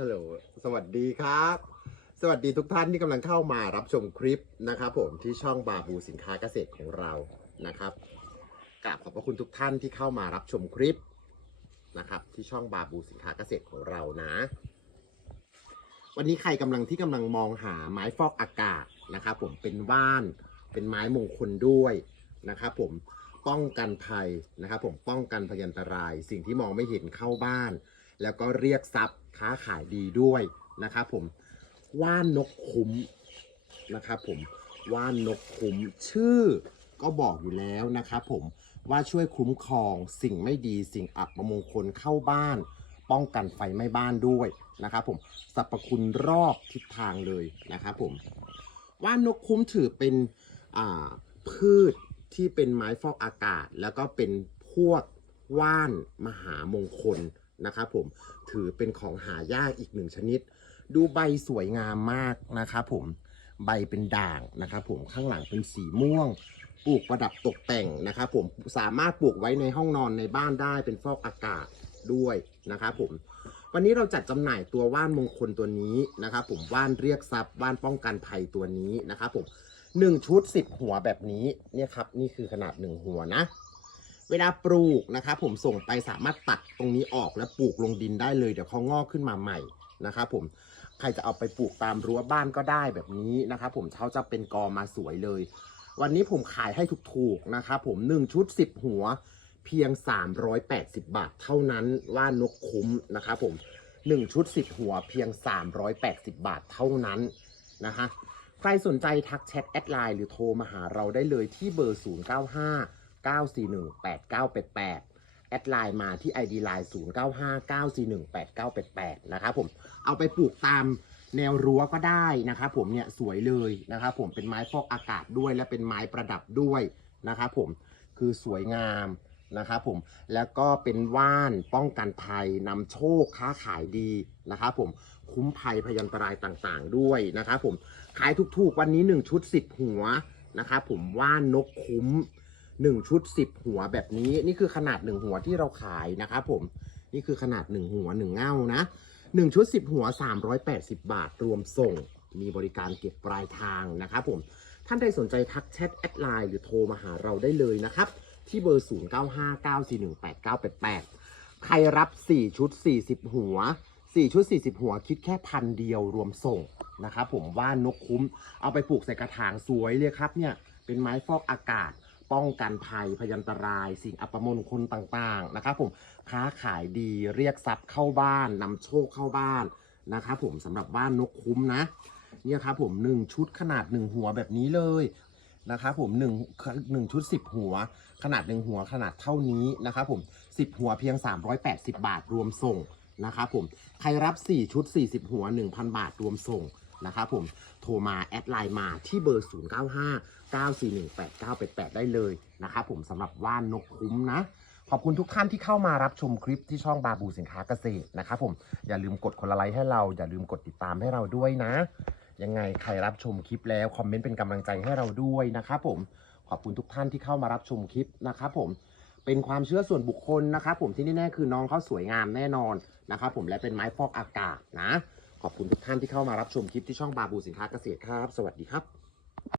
ฮัลโหล สวัสดีครับ สวัสดีทุกท่านที่กำลังเข้ามารับชมคลิปนะครับผมที่ช่องบาบูสินค้าเกษตรของเรานะครับกราบขอบพระคุณทุกท่านที่เข้ามารับชมคลิปนะครับที่ช่องบาบูสินค้าเกษตรของเรานะ วันนี้ใครกำลังที่กำลังมองหาไม้ฟอกอากาศนะครับผมเป็นว่าน เป็นไม้มงคลด้วยนะครับผมป้องกันภัยนะครับผมป้องกันพยันตราย สิ่งที่มองไม่เห็นเข้าบ้าน แล้วก็เรียกทรัพย์ ค้าขายดีด้วยนะครับผมว่านนกคุ้มนะครับผมว่านนกคุ้มชื่อก็บอกอยู่แล้วนะครับผมว่าช่วยคุ้มครองสิ่งไม่ดีสิ่งอับมงคลเข้าบ้าน ป้องกันไฟไหม้บ้านด้วยนะครับผมสรรพคุณรอบทิศทางเลยนะครับผมว่านนกคุ้มถือเป็นพืชที่เป็นไม้ฟอกอากาศ แล้วก็เป็นพวกว่านมหามงคล นะครับผมถือเป็นของหายากอีกหนึ่งชนิด ดูใบสวยงามมากนะครับผมใบเป็นด่างนะครับผมข้างหลังเป็นสีม่วงปลูกประดับตกแต่งนะครับผมสามารถปลูกไว้ในห้องนอนในบ้านได้เป็นฟอกอากาศด้วยนะครับผมวันนี้เราจัดจำหน่ายตัวว่านมงคลตัวนี้นะครับผมว่านเรียกทรัพย์ว่านป้องกันภัยตัวนี้นะครับผมหนึ่งชุดสิบหัวแบบนี้เนี่ยครับนี่คือขนาดหนึ่งหัวนะ เวลาปลูกนะครับผมส่งไปสามารถตัดตรงนี้ออกแล้วปลูกลงดินได้เลย เดี๋ยวเขางอกขึ้นมาใหม่นะครับผมใครจะเอาไปปลูกตามรั้วบ้านก็ได้แบบนี้นะครับผมเขาจะเป็นกอมาสวยเลย วันนี้ผมขายให้ถูกๆนะครับผม1ชุด 10 หัวเพียง 380 บาทเท่านั้นว่านกคุ้มนะครับผม1ชุด 10 หัวเพียง 380 บาทเท่านั้นนะฮะใครสนใจทักแชทแอดไลน์หรือโทรมาหาเราได้เลยที่เบอร์ 095 941 8988 แอดไลน์มาที่ ID Line 095 941 8988 นะครับผมเอาไปปลูกตามแนวรั้วก็ได้นะครับผมเนี่ยสวยเลยนะครับผมเป็นไม้ฟอกอากาศด้วยและเป็นไม้ประดับด้วยนะครับผมคือสวยงามนะครับผมแล้วก็เป็นว่านป้องกันภัยนำโชคค้าขายดีนะครับผมคุ้มภัยพยันตรายต่างๆด้วยนะครับผมขายถูกๆวันนี้ 1 ชุด 10 หัวนะครับผมว่านนกคุ้ม 1 ชุด 10 หัวแบบนี้ นี่คือขนาด 1 หัวที่เราขายนะครับผม นี่คือขนาด 1 หัว 1 เง่านะ 1 ชุด 10 หัว 380 บาท รวมส่ง มีบริการเก็บปลายทางนะครับผม ท่านใดสนใจทักแชทแอดไลน์หรือโทรมาหาเราได้เลยนะครับ ที่เบอร์ 0959418988 ใครรับ 4 ชุด 40 หัว 4 ชุด 40 หัว คิดแค่พันเดียวรวมส่งนะครับผมว่านกคุ้ม เอาไปปลูกใส่กระถางสวยเลยครับเนี่ย เป็นไม้ฟอกอากาศ ป้องกันภัยพยันตราย สิ่งอัปมงคลต่างๆนะครับผมค้าขายดีเรียกทรัพย์เข้าบ้านนำโชคเข้าบ้านนะครับผมสำหรับบ้านนกคุ้มนะ เนี่ยครับผมหนึ่งชุดขนาดหนึ่งหัวแบบนี้เลยนะครับผมหนึ่งหนึ่งชุดสิบหัว ขนาดหนึ่งหัวขนาดเท่านี้นะครับผมสิบหัวเพียง 380 บาทรวมส่งนะครับผมใครรับ 4 ชุด 40 หัว 1,000 บาทรวมส่ง นะครับผมโทรมาแอดไลน์มาที่เบอร์ 095 941 8988 ได้เลยนะครับผมสำหรับว่านนกคุ้มนะ ขอบคุณทุกท่านที่เข้ามารับชมคลิปที่ช่องบาบูสินค้าเกษตรนะครับผมอย่าลืมกดคนละไลค์ให้เรา อย่าลืมกดติดตามให้เราด้วยนะ ยังไงใครรับชมคลิปแล้วคอมเมนต์เป็นกำลังใจให้เราด้วยนะครับผมขอบคุณทุกท่านที่เข้ามารับชมคลิปนะครับผมเป็นความเชื่อส่วนบุคคลนะครับผมที่แน่ๆคือน้องเขาสวยงามแน่นอนนะครับผมและเป็นไม้ฟอกอากาศนะ ขอบคุณทุกท่านที่เข้ามารับชมคลิปที่ช่องบาบูสินค้าเกษตรครับ สวัสดีครับ